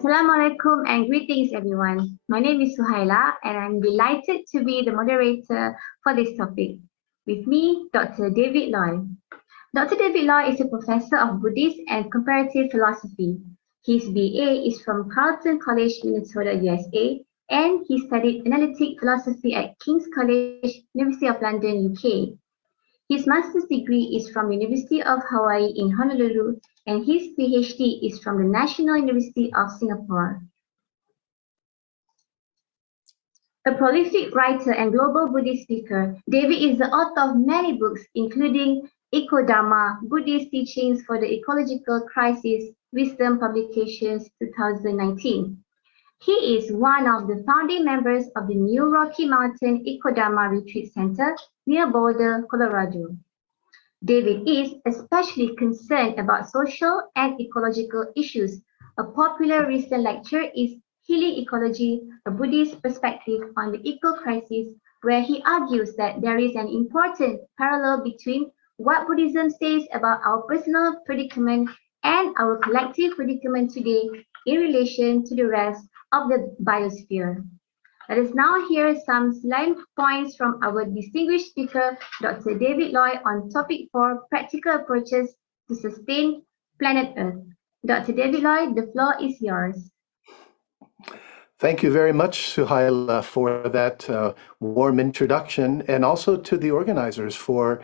Assalamualaikum and greetings everyone. My name is Suhaila and I'm delighted to be the moderator for this topic. With me, Dr. David Loy. Dr. David Loy is a professor of Buddhist and comparative philosophy. His BA is from Carleton College, Minnesota, USA, and he studied analytic philosophy at King's College, University of London, UK. His master's degree is from University of Hawaii in Honolulu, and his PhD is from the National University of Singapore. A prolific writer and global Buddhist speaker, David is the author of many books, including Eco Dharma, Buddhist Teachings for the Ecological Crisis, Wisdom Publications 2019. He is one of the founding members of the New Rocky Mountain Eco Dharma Retreat Center near Boulder, Colorado. David is especially concerned about social and ecological issues. A popular recent lecture is Healing Ecology, a Buddhist perspective on the eco-crisis, where he argues that there is an important parallel between what Buddhism says about our personal predicament and our collective predicament today in relation to the rest of the biosphere. Let us now hear some salient points from our distinguished speaker, Dr. David Loy, on topic 4, practical approaches to sustain planet Earth. Dr. David Loy, the floor is yours. Thank you very much, Suhaila, for that warm introduction, and also to the organizers for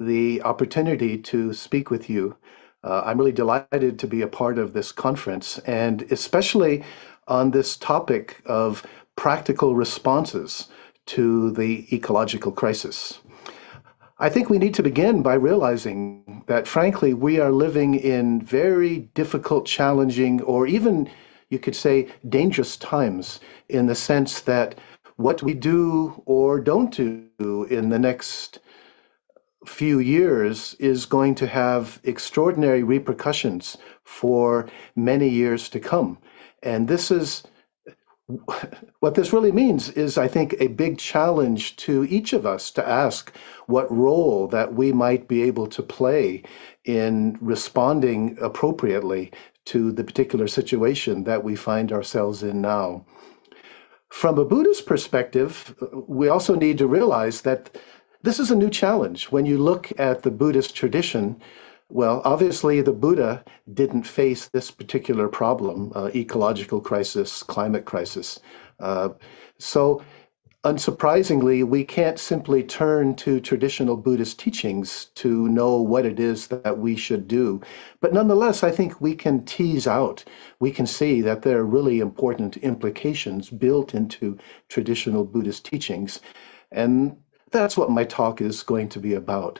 the opportunity to speak with you. I'm really delighted to be a part of this conference, and especially on this topic of practical responses to the ecological crisis. I think we need to begin by realizing that, frankly, we are living in very difficult, challenging, or even, you could say, dangerous times, in the sense that what we do or don't do in the next few years is going to have extraordinary repercussions for many years to come. And this is what this really means is, I think, a big challenge to each of us to ask what role that we might be able to play in responding appropriately to the particular situation that we find ourselves in now. From a Buddhist perspective, we also need to realize that this is a new challenge. When you look at the Buddhist tradition, well, obviously the Buddha didn't face this particular problem, ecological crisis, climate crisis. So unsurprisingly, we can't simply turn to traditional Buddhist teachings to know what it is that we should do. But nonetheless, I think we can tease out, we can see that there are really important implications built into traditional Buddhist teachings. And that's what my talk is going to be about.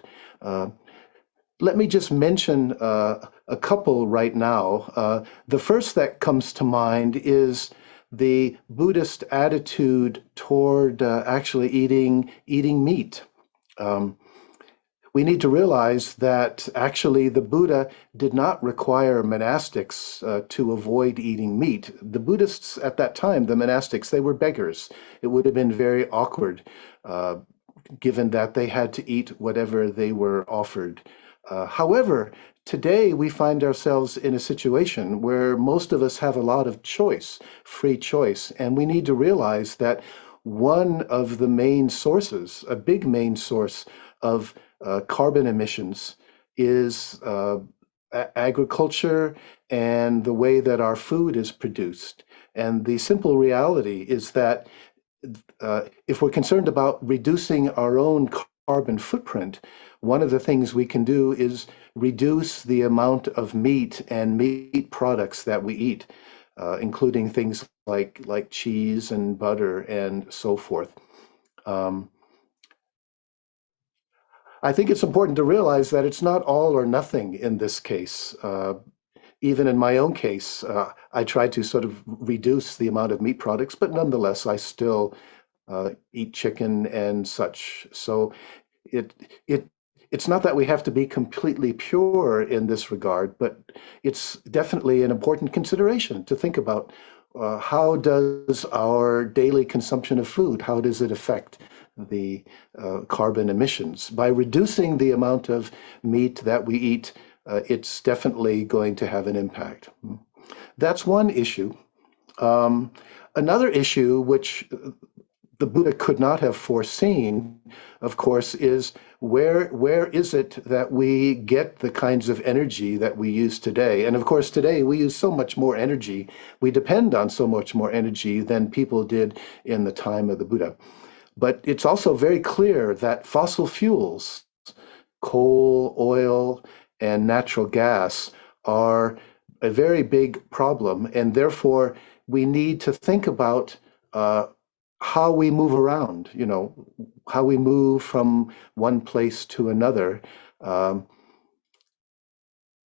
Let me just mention a couple right now. The first that comes to mind is the Buddhist attitude toward actually eating meat. We need to realize that actually the Buddha did not require monastics to avoid eating meat. The Buddhists at that time, the monastics, they were beggars. It would have been very awkward given that they had to eat whatever they were offered. However, today we find ourselves in a situation where most of us have a lot of choice, free choice, and we need to realize that one of the main sources, a big main source of carbon emissions is agriculture and the way that our food is produced. And the simple reality is that if we're concerned about reducing our own carbon footprint, one of the things we can do is reduce the amount of meat and meat products that we eat, including things like cheese and butter and so forth. I think it's important to realize that it's not all or nothing in this case. Even in my own case, I try to sort of reduce the amount of meat products, but nonetheless, I still eat chicken and such. So it's not that we have to be completely pure in this regard, but it's definitely an important consideration to think about how does our daily consumption of food, how does it affect the carbon emissions? By reducing the amount of meat that we eat, it's definitely going to have an impact. That's one issue. Another issue which the Buddha could not have foreseen, of course, is where is it that we get the kinds of energy that we use today? And of course, today we use so much more energy. We depend on so much more energy than people did in the time of the Buddha. But it's also very clear that fossil fuels, coal, oil, and natural gas are a very big problem, and therefore we need to think about how we move around, how we move from one place to another.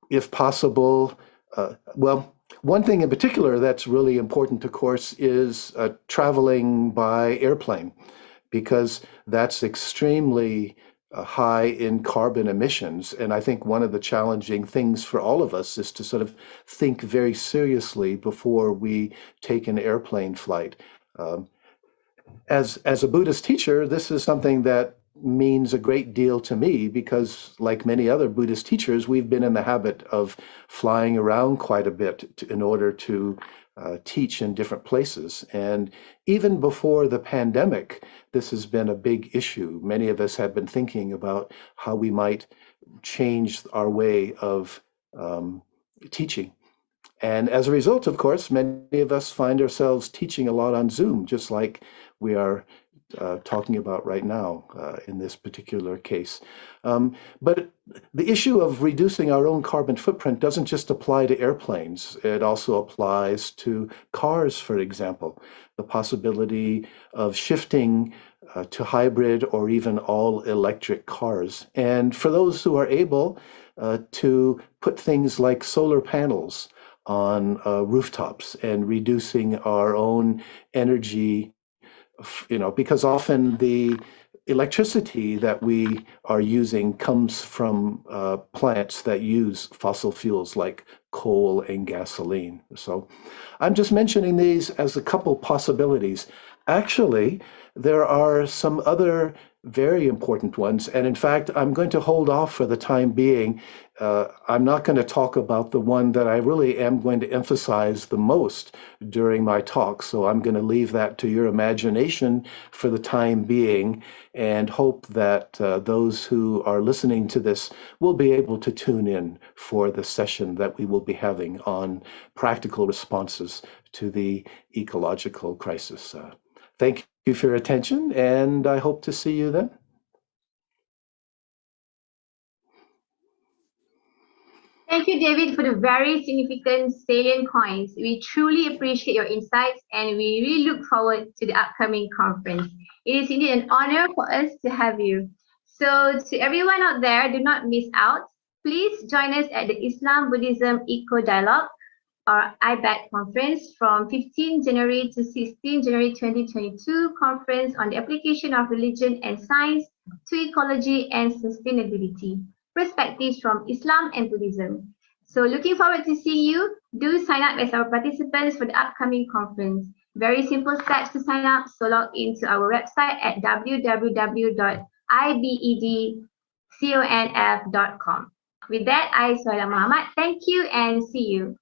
If possible, well, one thing in particular that's really important, of course, is traveling by airplane, because that's extremely high in carbon emissions. And I think one of the challenging things for all of us is to sort of think very seriously before we take an airplane flight. As a Buddhist teacher, this is something that means a great deal to me because, like many other Buddhist teachers, we've been in the habit of flying around quite a bit in order to teach in different places. And even before the pandemic, this has been a big issue. Many of us have been thinking about how we might change our way of teaching. And as a result, of course, many of us find ourselves teaching a lot on Zoom, just like we are talking about right now in this particular case. But the issue of reducing our own carbon footprint doesn't just apply to airplanes. It also applies to cars, for example. The possibility of shifting to hybrid or even all electric cars. And for those who are able to put things like solar panels on rooftops and reducing our own energy, because often the electricity that we are using comes from plants that use fossil fuels like coal and gasoline. So I'm just mentioning these as a couple possibilities. Actually, there are some other very important ones. And in fact, I'm going to hold off for the time being. I'm not going to talk about the one that I really am going to emphasize the most during my talk. So I'm going to leave that to your imagination for the time being and hope that those who are listening to this will be able to tune in for the session that we will be having on practical responses to the ecological crisis. Thank you for your attention, and I hope to see you then. Thank you, David, for the very significant salient points. We truly appreciate your insights, and we really look forward to the upcoming conference. It is indeed an honor for us to have you. So to everyone out there, do not miss out. Please join us at the Islam Buddhism Eco Dialogue, or IBED Conference, from 15 January to 16 January 2022 conference on the application of religion and science to ecology and sustainability, perspectives from Islam and Buddhism. So looking forward to seeing you. Do sign up as our participants for the upcoming conference. Very simple steps to sign up. So log into our website at www.ibedconf.com. With that, I, Suhaila Muhammad, thank you and see you.